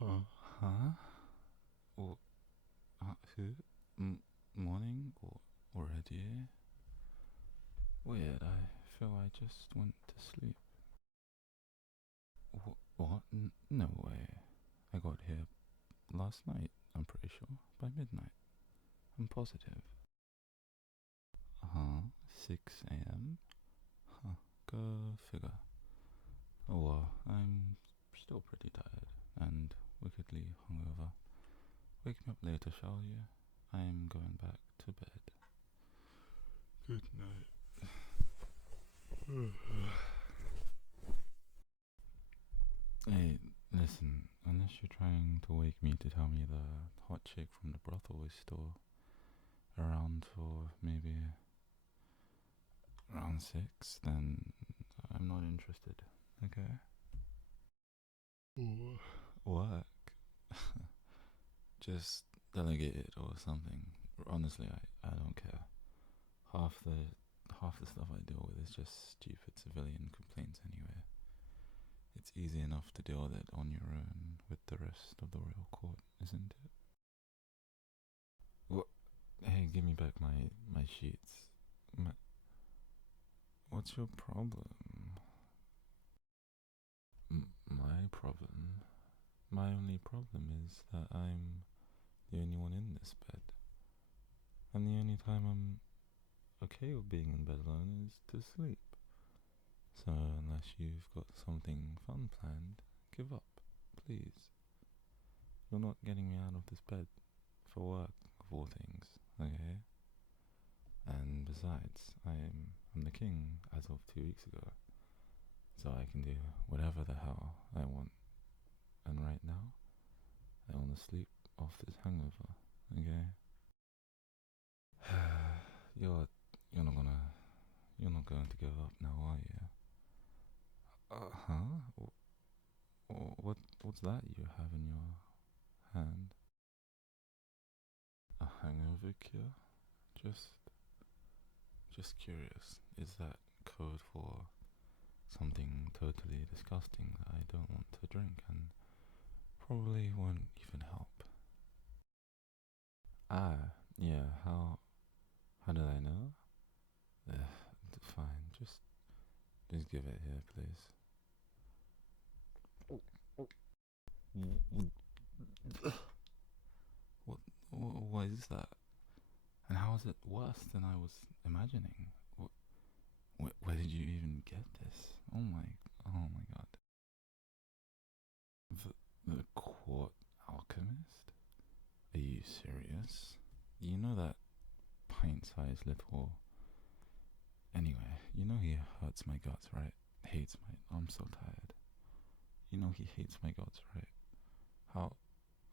Huh? Or, who? Morning? Or already? Weird, I feel I just went to sleep. What? No way. I got here last night, I'm pretty sure. By midnight. I'm positive. 6 a.m.? Huh, go figure. Oh well, I'm still pretty tired and wickedly hungover. Wake me up later, shall you? I'm going back to bed. Good night. Hey, listen, unless you're trying to wake me to tell me the hot chick from the brothel is still around for maybe around 6, then I'm not interested, okay? Work? Just delegate it or something. Honestly, I don't care. Half the half the stuff I deal with is just stupid civilian complaints anyway. It's easy enough to deal with it on your own with the rest of the royal court, isn't it? What? Hey, give me back my sheets. My, what's your problem? My problem? My only problem is that I'm the only one in this bed. And the only time I'm okay with being in bed alone is to sleep. So unless you've got something fun planned, give up, please. You're not getting me out of this bed for work, of all things, okay? And besides, I'm the king as of 2 weeks ago, so I can do whatever the hell I want. And right now, I want to sleep off this hangover, okay? you're you're not gonna you're not going to give up now, are you? Huh? What's that you have in your hand? A hangover cure? Just just curious. Is that code for something totally disgusting that I don't want to drink and probably won't even help? Ah, yeah. How did I know? Fine. Just give it here, please. What what is that? And how is it worse than I was imagining? Where did you even get this? Oh my god. The court alchemist? Are you serious? You know that pint-sized little. Anyway, you know he hurts my guts, right? Hates my. I'm so tired. You know he hates my guts, right? How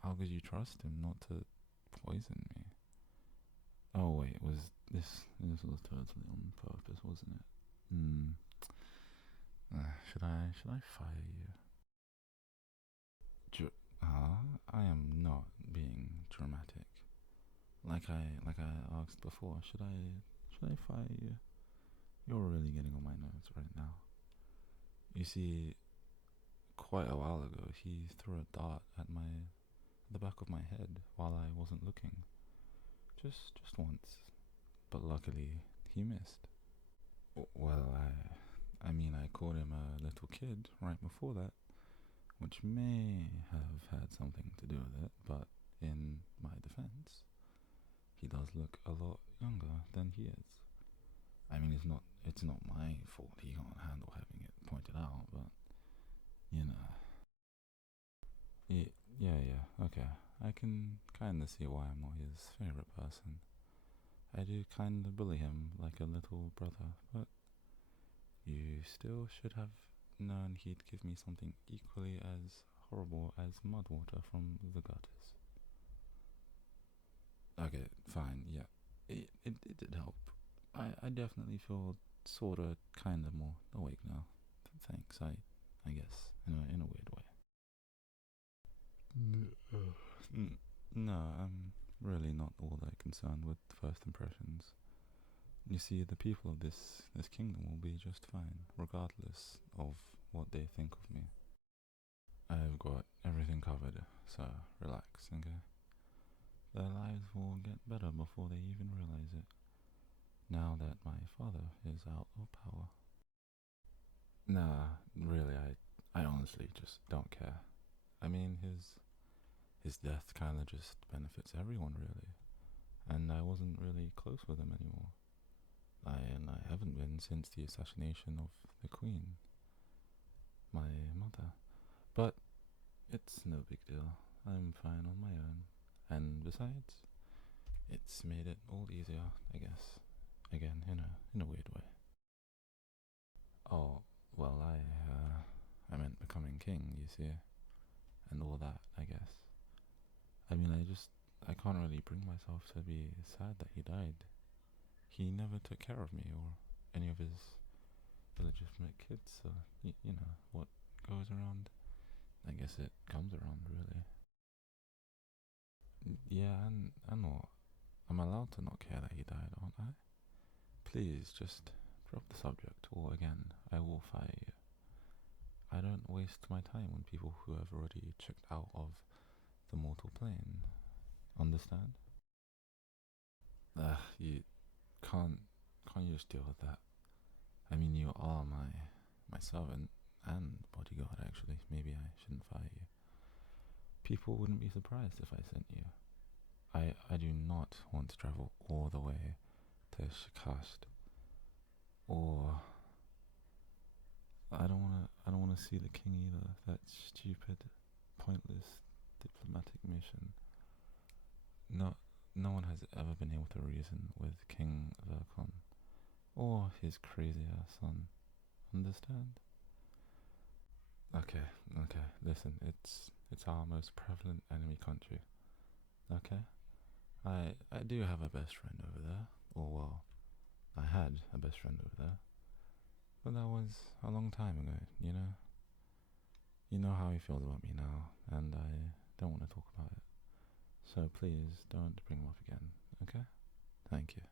how could you trust him not to poison me? Oh wait, was this was totally on purpose, wasn't it? Hmm. Should I fire you? I am not being dramatic. Like I asked before, should I fire you? You're really getting on my nerves right now. You see, quite a while ago, he threw a dart at the back of my head while I wasn't looking. Just once, but luckily he missed. Well, I mean, I called him a little kid right before that, which may have had something to do with it, but in my defense, he does look a lot younger than he is. I mean, it's not my fault he can't handle having it pointed out, but you know. Yeah, okay. I can kinda see why I'm not his favourite person. I do kinda bully him like a little brother, but you still should have known he'd give me something equally as horrible as mud water from the gutters. Okay, fine, yeah. It did help. I definitely feel sorta kinda more awake now. Thanks, I guess, in a weird way. No, I'm really not all that concerned with first impressions. You see, the people of this kingdom will be just fine, regardless of what they think of me. I've got everything uncovered, so relax, okay? Their lives will get better before they even realize it, now that my father is out of power. Nah, really, I honestly just don't care. I mean, his death kinda just benefits everyone, really. And I wasn't really close with him anymore. I haven't been since the assassination of the Queen, my mother. But it's no big deal. I'm fine on my own. And besides, it's made it all easier, I guess. Again, in a weird way. Oh, well, I meant becoming king, you see, and all that, I guess. I mean, I can't really bring myself to be sad that he died. He never took care of me or any of his illegitimate kids, so, you know, what goes around, I guess it comes around, really. Yeah, and I know. I'm allowed to not care that he died, aren't I? Please, just drop the subject, or again, I will fire you. I don't waste my time on people who have already checked out of the mortal plane. Understand? You can't can't you just deal with that? I mean, you are my servant and bodyguard. Actually, maybe I shouldn't fire you. People wouldn't be surprised if I sent you. I do not want to travel all the way to Shikast, or I don't wanna see the king either. That stupid, pointless diplomatic mission. No, no one has ever been able to reason with King Vercon or his crazy ass son. Understand? Okay, okay. Listen, it's our most prevalent enemy country. Okay. I do have a best friend over there. Or well, I had a best friend over there, but that was a long time ago. You know. You know how he feels about me now, and I don't want to talk about it. So please don't bring him up again. Okay? Thank you.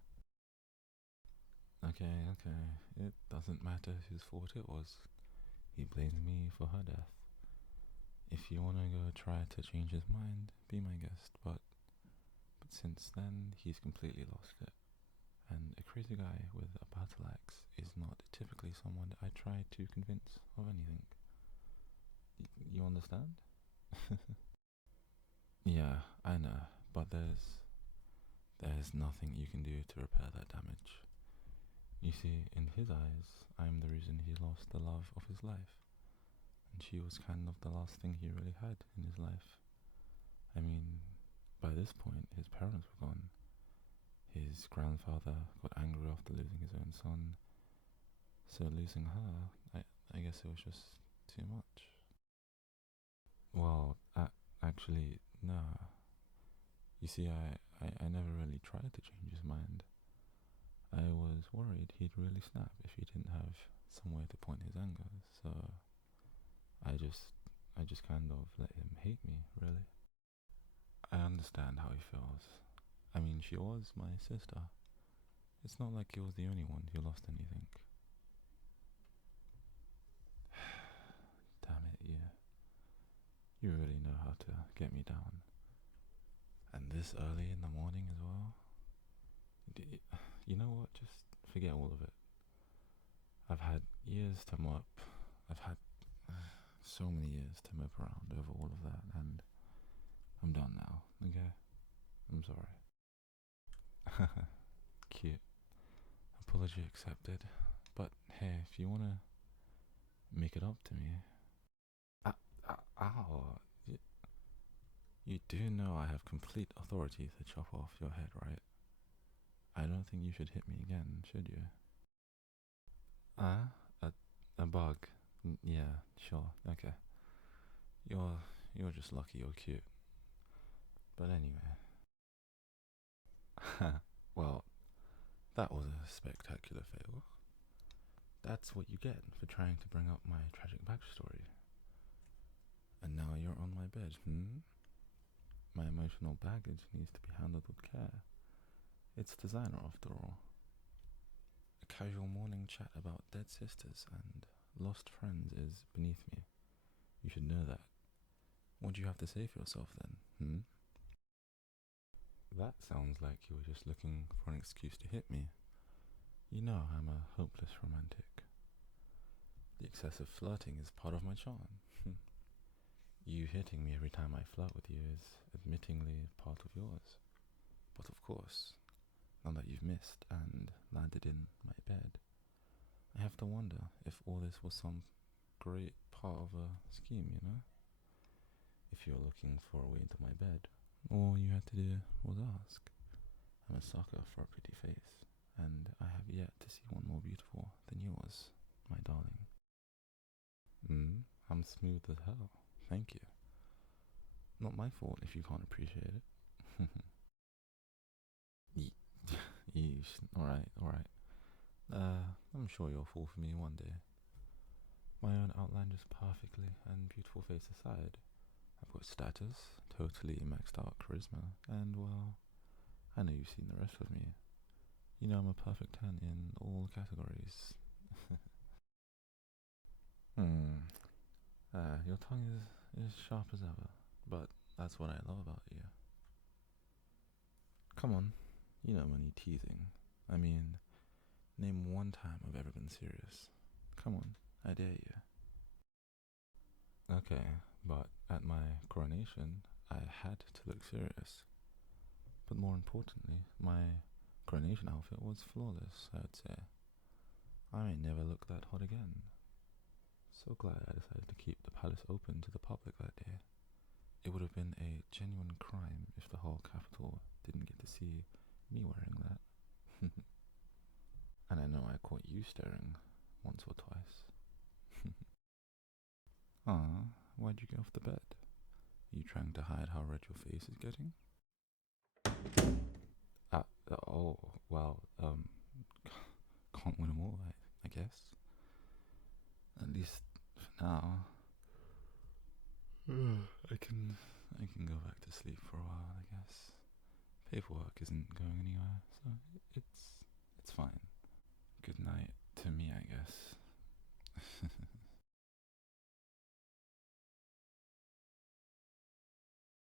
Okay, okay. It doesn't matter whose fault it was. He blamed me for her death. If you wanna go try to change his mind, be my guest, but since then he's completely lost it. And a crazy guy with a battle axe is not typically someone I try to convince of anything. You understand? Yeah, I know, but there's nothing you can do to repair that damage. You see, in his eyes, I'm the reason he lost the love of his life, and she was kind of the last thing he really had in his life. I mean, by this point, his parents were gone. His grandfather got angry after losing his own son, so losing her, I guess it was just too much. Well, actually, no. You see, I never really tried to change his mind. I was worried he'd really snap if he didn't have somewhere to point his anger, so I just I just kind of let him hate me, really. I understand how he feels. I mean, she was my sister. It's not like he was the only one who lost anything. Damn it, you really know how to get me down. And this early in the morning as well? You know what? Just forget all of it. I've had years to mop. I've had so many years to mope around over all of that, and I'm done now, okay? I'm sorry. Cute. Apology accepted. But hey, if you wanna make it up to me. Ow. You do know I have complete authority to chop off your head, right? I don't think you should hit me again, should you? Ah? A bug. Yeah, sure, okay. You're just lucky you're cute. But anyway. Well, that was a spectacular fail. That's what you get for trying to bring up my tragic backstory. And now you're on my bed, My emotional baggage needs to be handled with care. It's designer after all. A casual morning chat about dead sisters and lost friends is beneath me. You should know that. What do you have to say for yourself then? Hmm? That sounds like you were just looking for an excuse to hit me. You know I'm a hopeless romantic. The excessive flirting is part of my charm. You hitting me every time I flirt with you is admittingly part of yours. But of course, now that you've missed and landed in my bed, I have to wonder if all this was some great part of a scheme, you know? If you're looking for a way into my bed, all you had to do was ask. I'm a sucker for a pretty face, and I have yet to see one more beautiful than yours, my darling. I'm smooth as hell. Thank you. Not my fault if you can't appreciate it. Yeesh. Alright, alright. I'm sure you'll fall for me one day. My own outlandish perfectly and beautiful face aside, I've got status, totally maxed out charisma, and well, I know you've seen the rest of me. You know I'm a perfect 10 in all categories. Your tongue is sharp as ever, but that's what I love about you. Come on, you know I'm only teasing. I mean, name one time I've ever been serious. Come on, I dare you. Okay, but at my coronation, I had to look serious. But more importantly, my coronation outfit was flawless, I'd say. I may never look that hot again. So glad I decided to keep the palace open to the public that day. It would have been a genuine crime if the whole capital didn't get to see me wearing that. And I know I caught you staring once or twice. Ah, why'd you get off the bed? Are you trying to hide how red your face is getting? Oh, well, can't win them all, I guess. At least for now. I can go back to sleep for a while, I guess. Paperwork isn't going anywhere, so it's fine. Good night to me, I guess.